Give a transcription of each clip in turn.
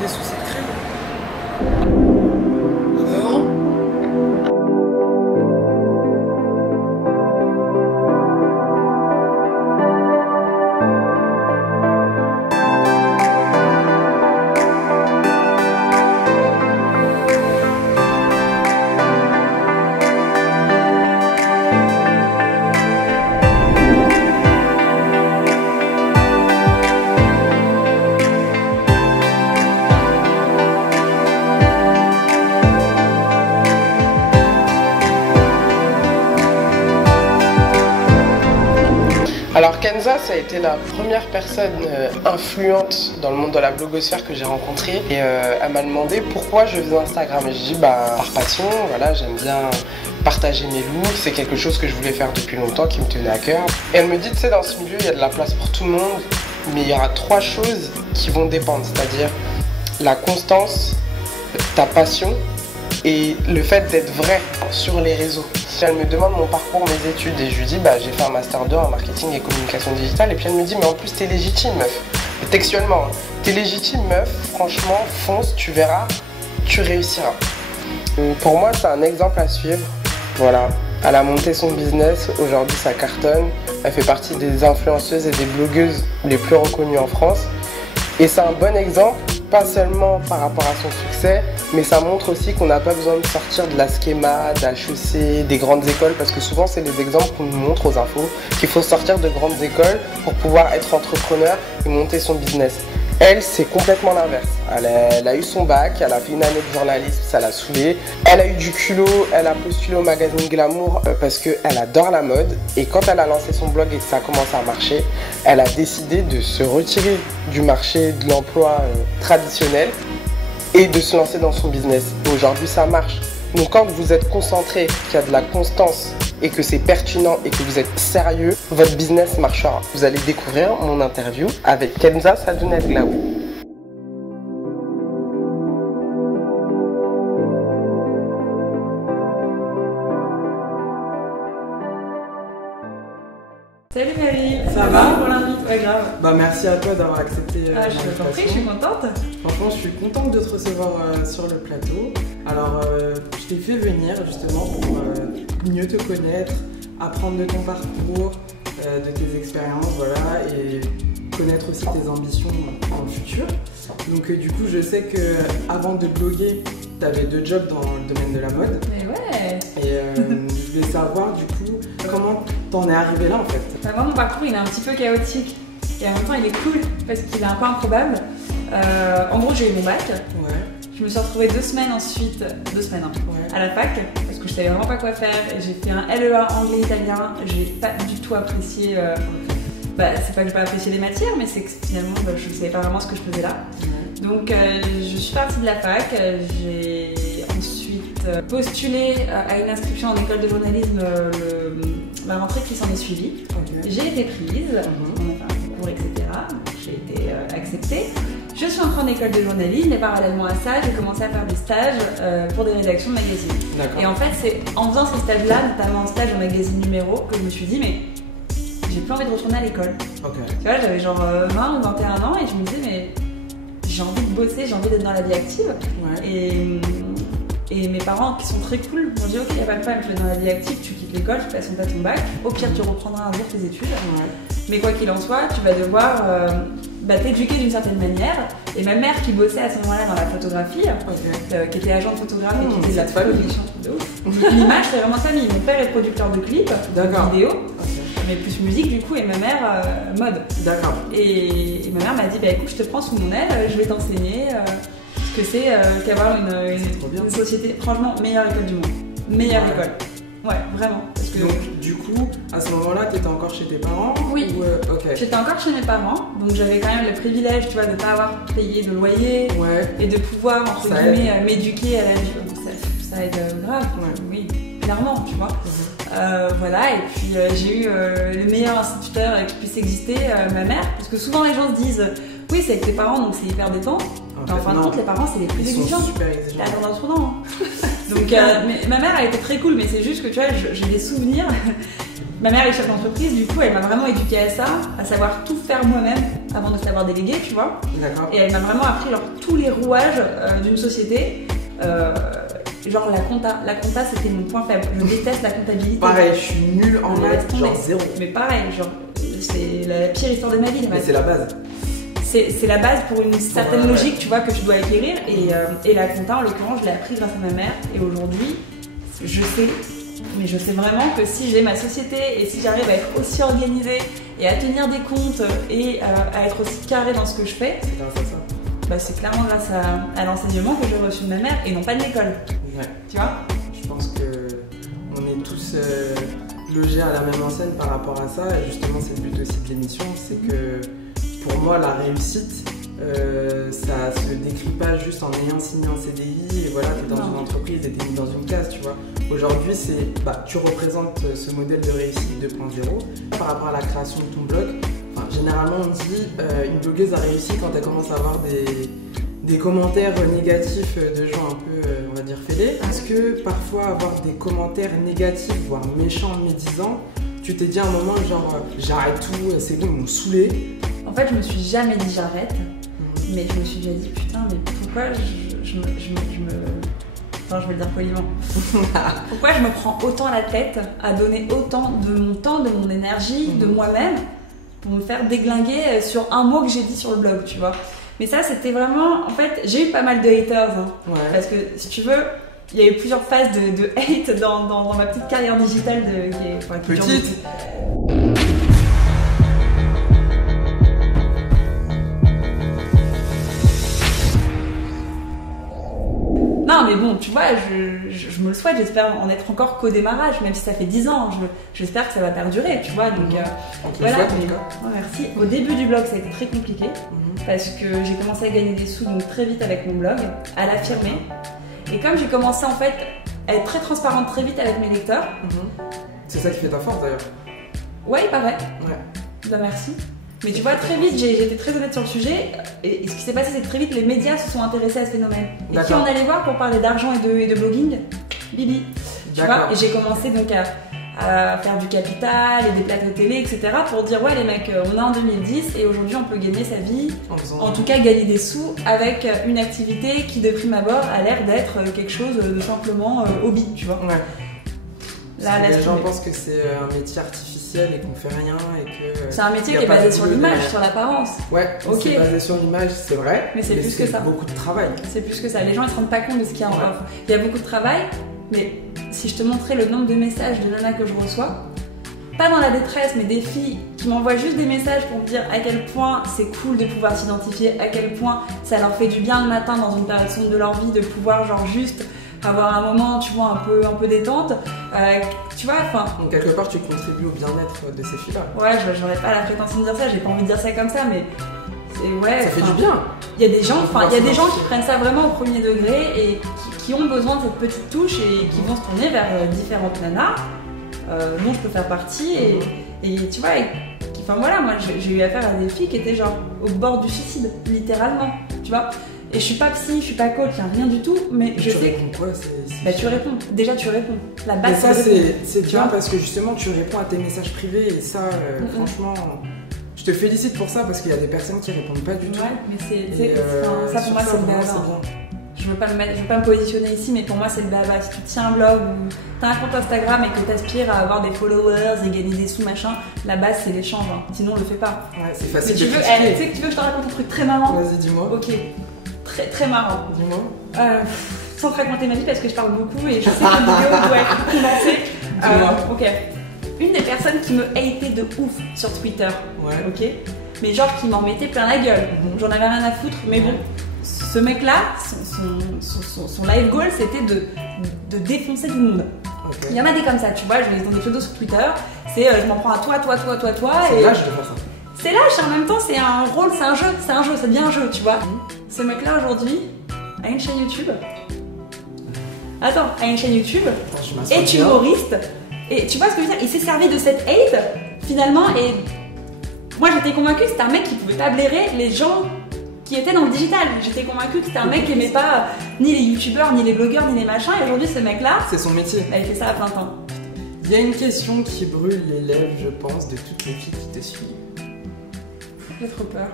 des soucis de crédit. Vraiment? Alors Kenza, ça a été la première personne influente dans le monde de la blogosphère que j'ai rencontrée et elle m'a demandé pourquoi je faisais Instagram et j'ai dit par passion, voilà, j'aime bien partager mes looks, c'est quelque chose que je voulais faire depuis longtemps qui me tenait à cœur. Et elle me dit, tu sais, dans ce milieu il y a de la place pour tout le monde, mais il y aura 3 choses qui vont dépendre, c'est-à-dire la constance, ta passion et le fait d'être vrai sur les réseaux. Elle me demande mon parcours, mes études et je lui dis j'ai fait un master 2 en marketing et communication digitale et puis elle me dit mais en plus t'es légitime meuf. Et textuellement, t'es légitime meuf, franchement fonce, tu verras, tu réussiras. Pour moi c'est un exemple à suivre, voilà. Elle a monté son business, aujourd'hui ça cartonne, elle fait partie des influenceuses et des blogueuses les plus reconnues en France et c'est un bon exemple, pas seulement par rapport à son succès, mais ça montre aussi qu'on n'a pas besoin de sortir de la schéma, d'HEC, des grandes écoles, parce que souvent c'est les exemples qu'on nous montre aux infos, qu'il faut sortir de grandes écoles pour pouvoir être entrepreneur et monter son business. Elle, c'est complètement l'inverse. Elle a eu son bac, elle a fait une année de journalisme, ça l'a saoulée. Elle a eu du culot, elle a postulé au magazine Glamour parce qu'elle adore la mode. Et quand elle a lancé son blog et que ça a commencé à marcher, elle a décidé de se retirer du marché de l'emploi traditionnel et de se lancer dans son business. Aujourd'hui, ça marche. Donc quand vous êtes concentré, qu'il y a de la constance et que c'est pertinent et que vous êtes sérieux, votre business marchera. Vous allez découvrir mon interview avec Kenza Sadounet Glaou. Salut Marie, ça va pour l'invite? Ouais, grave. Merci à toi d'avoir accepté je t'en prie, je suis contente. Franchement, je suis contente de te recevoir sur le plateau. Alors, je t'ai fait venir justement pour mieux te connaître, apprendre de ton parcours, de tes expériences, voilà, et connaître aussi tes ambitions dans le futur. Donc, du coup, je sais que avant de bloguer, tu avais 2 jobs dans le domaine de la mode. Mais ouais. Et je voulais savoir du coup comment t'en es arrivé là en fait. Moi, mon parcours il est un petit peu chaotique et en même temps il est cool parce qu'il est un peu improbable. En gros, j'ai eu mon bac. Ouais. Je me suis retrouvée 2 semaines ensuite, 2 semaines à la fac parce que je savais vraiment pas quoi faire. J'ai fait un LEA anglais-italien. J'ai pas du tout apprécié. C'est pas que j'ai pas apprécié les matières, mais c'est que finalement je savais pas vraiment ce que je faisais là. Donc je suis partie de la fac. J'ai ensuite postulé à une inscription en école de journalisme la rentrée qui s'en est suivie. Okay. J'ai été prise, on a fait un concours, etc. J'ai été acceptée. Je suis entrée en école de journalisme et parallèlement à ça, j'ai commencé à faire des stages pour des rédactions de magazines. Et en fait, c'est en faisant ces stages-là, notamment un stage au magazine Numéro, que je me suis dit, mais j'ai plus envie de retourner à l'école. Okay. Tu vois, j'avais genre 20 ou 21 ans et je me disais, mais j'ai envie de bosser, j'ai envie d'être dans la vie active. Ouais. Et mes parents, qui sont très cool, m'ont dit ok, y a pas de problème, tu vas dans la vie active, tu quittes l'école, tu passes ton bac, au pire tu reprendras un jour tes études. Ouais. Mais quoi qu'il en soit, tu vas devoir t'éduquer d'une certaine manière. Et ma mère qui bossait à ce moment-là dans la photographie, qui était agent de photographe et qui faisait de la famille, de ouf. L'image c'est vraiment ça, mon père est producteur de clips, de vidéos. Mais plus musique du coup et ma mère mode. D'accord. Et ma mère m'a dit écoute, je te prends sous mon aile, je vais t'enseigner ce que c'est qu'avoir une société, franchement, meilleure école du monde. Meilleure école. Ouais, vraiment. Parce que... Donc du coup, à ce moment-là, tu étais encore chez tes parents? Oui. J'étais encore chez mes parents, donc j'avais quand même le privilège, tu vois, de ne pas avoir payé de loyer et de pouvoir, entre guillemets, m'éduquer à la vie. Ça aide grave, oui, clairement, tu vois. Voilà, et puis j'ai eu le meilleur instituteur qui puisse exister, ma mère, parce que souvent les gens se disent oui, c'est avec tes parents donc c'est hyper détend. En fin de compte, les parents c'est les plus exigeants. Super exigeants. T'as l'air d'un Donc ma mère elle était très cool, mais c'est juste que tu vois, j'ai des souvenirs Ma mère est chef d'entreprise, du coup elle m'a vraiment éduquée à ça, à savoir tout faire moi-même avant de savoir déléguer, tu vois. D'accord. Et elle m'a vraiment appris genre, tous les rouages d'une société. Genre la compta c'était mon point faible. Je déteste la comptabilité. Pareil, je suis nulle en maths, genre zéro. Mais pareil, genre c'est la pire histoire de ma vie. Mais c'est la base. C'est la base pour une certaine logique, tu vois, que tu dois acquérir. Et la compta, en l'occurrence, je l'ai appris grâce à ma mère. Et aujourd'hui, je sais vraiment que si j'ai ma société et si j'arrive à être aussi organisée et à tenir des comptes et à être aussi carrée dans ce que je fais, c'est grâce à ça. Bah, c'est clairement grâce à l'enseignement que j'ai reçu de ma mère et non pas de l'école. Ouais. Tu vois? Je pense que on est tous logés à la même enseigne par rapport à ça. Et justement, c'est le but aussi de l'émission, c'est que pour moi, la réussite, ça se décrit pas juste en ayant signé un CDI et voilà, t'es dans une entreprise et t'es mis dans une case, tu vois. Aujourd'hui, tu représentes ce modèle de réussite 2.0 par rapport à la création de ton blog. Enfin, généralement, on dit une blogueuse a réussi quand elle commence à avoir des commentaires négatifs de gens un peu, on va dire, fêlés. Est-ce que parfois avoir des commentaires négatifs, voire méchants, médisants, tu t'es dit à un moment genre j'arrête tout, c'est bon, ils m'ont saoulé? En fait, je me suis jamais dit j'arrête, mais je me suis déjà dit putain, mais pourquoi je me. Enfin, je vais le dire poliment. Pourquoi je me prends autant la tête à donner autant de mon temps, de mon énergie, de moi-même pour me faire déglinguer sur un mot que j'ai dit sur le blog, tu vois. Mais ça, c'était vraiment. En fait, j'ai eu pas mal de haters. Hein, parce que si tu veux, il y a eu plusieurs phases de hate dans ma petite carrière digitale qui petite. Non mais bon, tu vois, je me le souhaite, j'espère en être encore qu'au démarrage, même si ça fait 10 ans, j'espère que ça va perdurer, tu vois, donc voilà. Merci. Au début du blog, ça a été très compliqué, parce que j'ai commencé à gagner des sous donc très vite avec mon blog, à l'affirmer, et comme j'ai commencé en fait à être très transparente très vite avec mes lecteurs. C'est ça qui fait ta force d'ailleurs. Ouais, il paraît. Ouais. Bah merci. Mais tu vois, très vite, j'ai été très honnête sur le sujet. Et ce qui s'est passé, c'est que très vite, les médias se sont intéressés à ce phénomène. Et qui on allait voir pour parler d'argent et de blogging? Bibi. Tu vois? Et j'ai commencé donc à faire du capital et des plateaux télé, etc. pour dire, ouais, les mecs, on est en 2010 et aujourd'hui, on peut gagner sa vie. En tout cas, gagner des sous avec une activité qui, de prime abord, a l'air d'être quelque chose de simplement hobby, tu vois. Ouais. Là, les gens pensent que c'est un métier artificiel et qu'on fait rien et que c'est un métier qui est basé sur l'image, sur l'apparence. Ouais, c'est basé sur l'image, c'est vrai. Mais c'est plus que ça. Beaucoup de travail. C'est plus que ça. Les gens ne se rendent pas compte de ce qu'il y a en off. Il y a beaucoup de travail, mais si je te montrais le nombre de messages de nanas que je reçois, pas dans la détresse, mais des filles qui m'envoient juste des messages pour me dire à quel point c'est cool de pouvoir s'identifier, à quel point ça leur fait du bien le matin dans une période sombre de leur vie de pouvoir genre juste avoir un moment, tu vois, un peu détente, tu vois, enfin... Donc quelque part, tu contribues au bien-être de ces filles-là. Ouais, j'aurais pas la prétention de dire ça, j'ai pas envie de dire ça comme ça, mais... Ouais, ça fait du bien. Il y a des gens, qui prennent ça vraiment au premier degré et qui ont besoin de cette petite touche et qui vont se tourner vers différentes nanas, dont je peux faire partie, et tu vois, enfin voilà, moi j'ai eu affaire à des filles qui étaient genre au bord du suicide, littéralement, tu vois. Et je suis pas psy, je suis pas coach, rien du tout, mais je sais. Tu réponds quoi? Bah tu réponds. Déjà tu réponds. La base. Mais ça c'est bien parce que justement tu réponds à tes messages privés et ça, franchement, je te félicite pour ça parce qu'il y a des personnes qui répondent pas du tout. Ouais, mais ça pour moi c'est le BABA. Je veux pas me positionner ici, mais pour moi c'est le BABA. Si tu tiens un blog ou t'as un compte Instagram et que t'aspires à avoir des followers et gagner des sous machin, la base c'est l'échange. Hein. Sinon on le fait pas. Ouais, c'est facile. Mais tu sais que tu veux que je te raconte un truc très marrant? Vas-y, dis-moi. Ok. Très marrant. Dis-moi. Sans te raconter ma vie parce que je parle beaucoup et je sais que la vidéo doit être condensée. Ok. Une des personnes qui me hatait de ouf sur Twitter. Ouais. Ok. Mais genre qui m'en mettait plein la gueule. J'en avais rien à foutre. Mais bon, ce mec-là, son live goal c'était de défoncer du monde. Okay. Il y en a des comme ça, tu vois. Je mets des pseudos sur Twitter. C'est je m'en prends à toi. C'est lâche de faire ça. C'est lâche, en même temps c'est un rôle, c'est un jeu, ça devient un jeu, tu vois. Ce mec-là aujourd'hui a une chaîne YouTube. Attends, a une chaîne YouTube, est humoriste, et tu vois ce que je veux dire, il s'est servi de cette hate finalement, et moi j'étais convaincue que c'était un mec qui pouvait pas blairer les gens qui étaient dans le digital. J'étais convaincue que c'était un mec qui aimait pas ni les youtubeurs, ni les blogueurs, ni les machins, et aujourd'hui ce mec-là, c'est son métier. Bah, il fait ça à plein temps. Il y a une question qui brûle les lèvres, je pense, de toutes les filles qui te suivent. J'ai trop peur.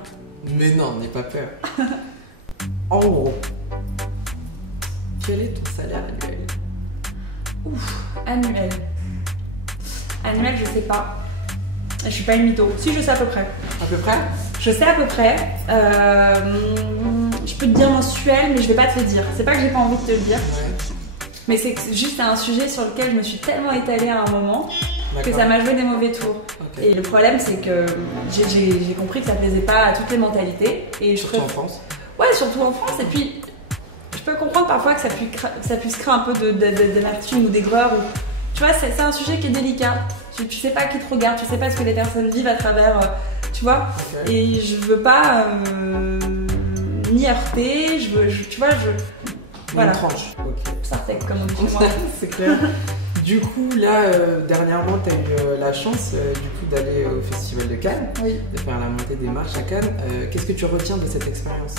Mais non, n'aie pas peur. En gros, quel est ton salaire annuel? Annuel. Annuel, je sais pas. Je suis pas une mytho. Si, je sais à peu près. À peu près? Je sais à peu près. Je peux te dire mensuel, mais je vais pas te le dire. C'est pas que j'ai pas envie de te le dire. Ouais. Mais c'est juste un sujet sur lequel je me suis tellement étalée à un moment que D'accord. ça m'a joué des mauvais tours. Ok. Et le problème, c'est que j'ai compris que ça plaisait pas à toutes les mentalités. Et Surtout en France. Ouais, surtout en France. Et puis, je peux comprendre parfois que ça puisse créer un peu d'amertume ou d'aigreur. Tu vois, c'est un sujet qui est délicat. Tu sais pas qui te regarde, tu sais pas ce que les personnes vivent à travers, tu vois. Ok. Et je veux pas m'y heurter. Tu vois, voilà. Une tranche. Ok. Ça fait comme on dit chez moi. C'est clair. Du coup, là, dernièrement, tu as eu la chance du coup, d'aller au Festival de Cannes, Oui. de faire la montée des marches à Cannes. Qu'est-ce que tu retiens de cette expérience?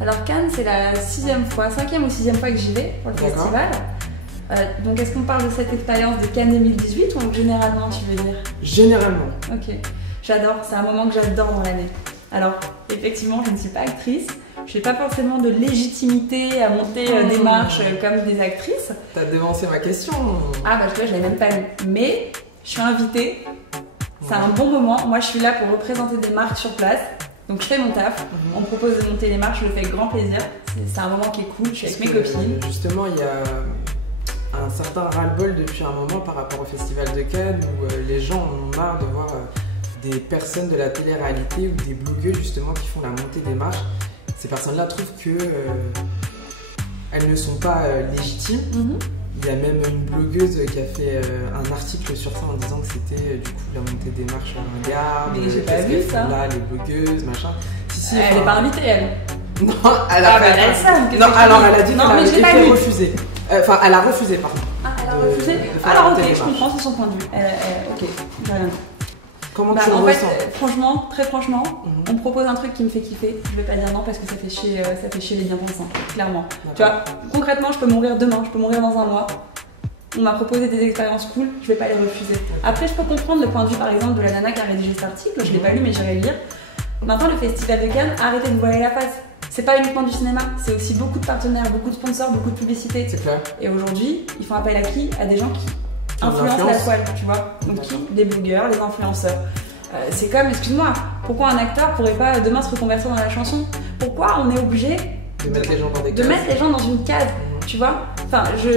Alors Cannes, c'est la 5e ou 6e fois que j'y vais pour le D'accord. festival. Donc est-ce qu'on parle de cette expérience de Cannes 2018 ou généralement tu veux dire? Généralement. Ok, j'adore, c'est un moment que j'adore dans l'année. Alors effectivement, je ne suis pas actrice, je n'ai pas forcément de légitimité à monter des marches comme des actrices. T'as devancé ma question. Ah bah tu vois, je l'ai même pas lu. Mais je suis invitée, c'est un bon moment. Moi je suis là pour représenter des marques sur place. Donc je fais mon taf, on me propose de monter les marches, je le fais avec grand plaisir. C'est un moment qui est cool, je suis avec mes copines. Justement, il y a un certain ras-le-bol depuis un moment par rapport au Festival de Cannes où les gens en ont marre de voir des personnes de la télé-réalité ou des blogueuses justement qui font la montée des marches. Ces personnes-là trouvent que elles ne sont pas légitimes. Il y a même une blogueuse qui a fait un article sur ça en disant que c'était du coup la montée des marches en garde. Mais j'ai pas qu'est-ce vu qu'elles font ça. là, les blogueuses, machin. Si, Elle enfin, est pas invitée elle. Non, elle Ah a bah elle a le seum, qu'est-ce Non, que tu alors dis? elle a dit Non, qu'elle mais avait j'ai pas été lu. refusée. Enfin, elle a refusé, pardon. Ah, elle a De- refusé. de faire Alors la ok, montée des je marches. comprends, c'est son point de vue. Ok, j'ai rien dit. Comment Bah, tu le en ressens? fait, franchement, très franchement, on me propose un truc qui me fait kiffer. Je vais pas dire non parce que ça fait chier les bien-pensants, clairement. Tu vois, concrètement, je peux mourir demain, je peux mourir dans un mois. On m'a proposé des expériences cool, je vais pas les refuser. Après, je peux comprendre le point de vue par exemple de la nana qui a rédigé cet article, je l'ai pas lu mais j'irai le lire. Maintenant, le Festival de Cannes, arrêtez de nous voiler la face. C'est pas uniquement du cinéma, c'est aussi beaucoup de partenaires, beaucoup de sponsors, beaucoup de publicité. C'est clair. Et aujourd'hui, ils font appel à qui? À des gens qui ont de influencent la l'influence. toile, tu vois. Donc qui? D'accord. Les blogueurs, les influenceurs. C'est comme, excuse-moi, pourquoi un acteur pourrait pas demain se reconvertir dans la chanson? Pourquoi on est obligé De mettre les gens dans des de cases. mettre les gens dans une case, tu vois? Enfin, je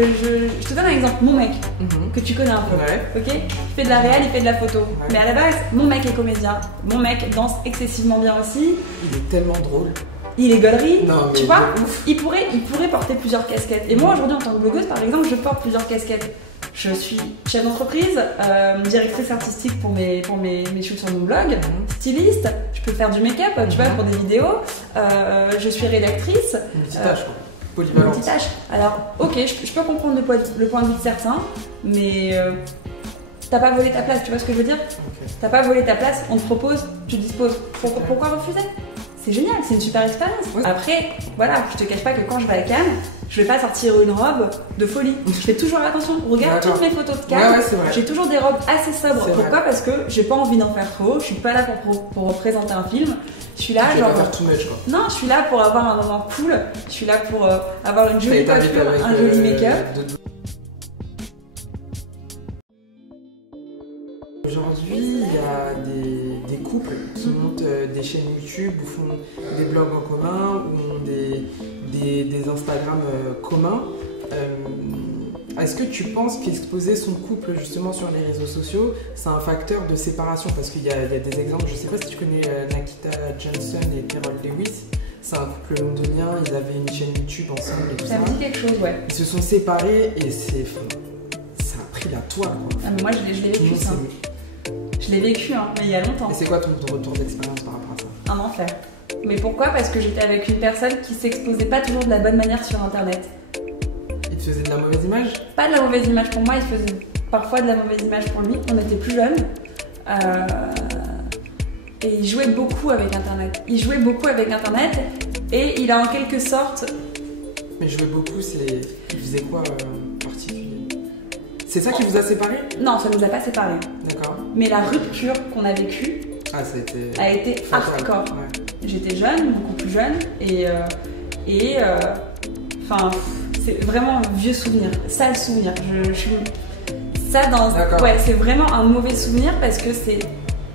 te donne un exemple. Mon mec, Mhm. que tu connais un peu, Ouais. ok? Il fait de la réal, il fait de la photo. Ouais. Mais à la base, mon mec est comédien. Mon mec danse excessivement bien aussi. Il est tellement drôle. Il est gaulerie, Non, mais tu vois? de ouf. Il pourrait porter plusieurs casquettes. Et moi, aujourd'hui, en tant que blogueuse, par exemple, je porte plusieurs casquettes. Je suis chef d'entreprise, directrice artistique pour mes shoots sur mon blog, styliste, je peux faire du make-up, tu vois, pour des vidéos, je suis rédactrice. Multitâche, quoi. Polyvalente. Multitâche. Alors, ok, je peux comprendre le point de vue de certains, mais t'as pas volé ta place, tu vois ce que je veux dire? Ok. T'as pas volé ta place, on te propose, tu disposes. Pourquoi refuser? C'est génial, c'est une super expérience. Ouais. Après, voilà, je te cache pas que quand je vais à Cannes, je vais pas sortir une robe de folie. Je fais toujours attention. Regarde D'accord. toutes mes photos de Cannes. Ouais, c'est vrai. J'ai toujours des robes assez sobres. C'est Pourquoi? vrai. Parce que j'ai pas envie d'en faire trop. Je suis pas là pour représenter un film. Je suis là, Tu vas genre. pas faire too much, quoi. Non, je suis là pour avoir un moment cool. Je suis là pour avoir une T'as jolie été invité coiffure, avec, un joli make-up. de- Aujourd'hui, il y a des couples qui montent des chaînes YouTube ou font des blogs en commun ou ont des Instagram communs. Est-ce que tu penses qu'exposer son couple justement sur les réseaux sociaux, c'est un facteur de séparation? Parce qu'il y a des exemples, je sais pas si tu connais Nakita Johnson et Carol Lewis. C'est un couple londonien, ils avaient une chaîne YouTube ensemble et tout ça. Ça me dit quelque chose, ouais. Ils se sont séparés et ça a pris la toile, quoi. Ah, mais moi, je l'ai Tout le vécu, monde ça. s'est- Je l'ai vécu, hein, mais il y a longtemps. Et c'est quoi ton retour d'expérience par rapport à ça? Un enfer. Mais pourquoi? Parce que j'étais avec une personne qui s'exposait pas toujours de la bonne manière sur internet. Il te faisait de la mauvaise image? Pas de la mauvaise image pour moi, il faisait parfois de la mauvaise image pour lui. On était plus jeunes. Et il jouait beaucoup avec internet. Et il a en quelque sorte. Mais jouer beaucoup, il faisait quoi en particulier? C'est ça qui vous a séparés? Non, ça nous a pas séparés. D'accord. Mais la rupture qu'on a vécue a été hardcore. Ouais. J'étais jeune, beaucoup plus jeune, enfin, c'est vraiment un vieux souvenir, sale souvenir. Ouais, c'est vraiment un mauvais souvenir parce que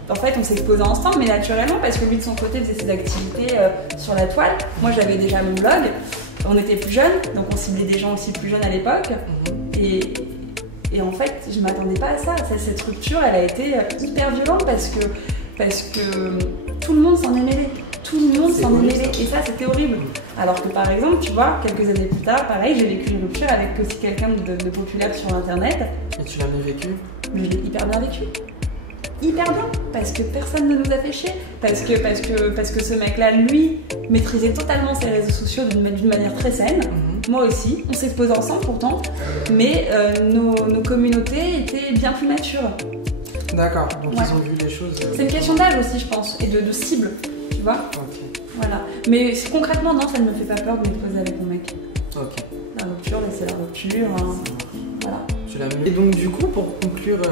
en fait, on s'exposait ensemble, mais naturellement, parce que lui de son côté faisait ses activités sur la toile. Moi, j'avais déjà mon blog. On était plus jeunes, donc on ciblait des gens aussi plus jeunes à l'époque. Et en fait, je m'attendais pas à ça. Cette rupture, elle a été hyper violente parce que tout le monde s'en est mêlé. Tout le monde s'en est mêlé. Et ça, c'était horrible. Alors que par exemple, tu vois, quelques années plus tard, pareil, j'ai vécu une rupture avec aussi quelqu'un de populaire sur Internet. Et tu l'as bien vécu? Mais je l'ai hyper bien vécu. Hyper bien, parce que personne ne nous a fait chier, parce que ce mec-là, lui, maîtrisait totalement ses réseaux sociaux d'une manière très saine. Moi aussi, on s'exposait ensemble pourtant, mais nos communautés étaient bien plus matures. D'accord, donc ils ont vu les choses. C'est une question d'âge aussi, je pense, et de cible, tu vois. Ok. Voilà. Mais concrètement, non, ça ne me fait pas peur de m'exposer avec mon mec. Ok. La rupture, c'est la rupture. Hein. Voilà. Et donc du coup, pour conclure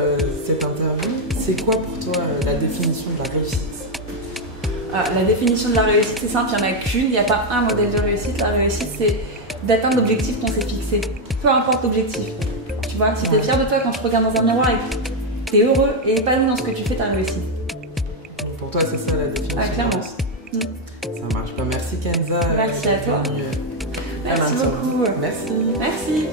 cette interview, c'est quoi pour toi la définition de la réussite? La définition de la réussite, c'est simple, il n'y en a qu'une, il n'y a pas un modèle de réussite. La réussite, c'est d'atteindre l'objectif qu'on s'est fixé, peu importe l'objectif. Tu vois, si tu es fier de toi quand tu regardes dans un miroir et que tu es heureux et épanoui dans ce que tu fais, tu as réussi. Pour toi, c'est ça la définition? Clairement. Ça marche pas. Merci Kenza. Merci à toi. Merci beaucoup. Merci. Merci.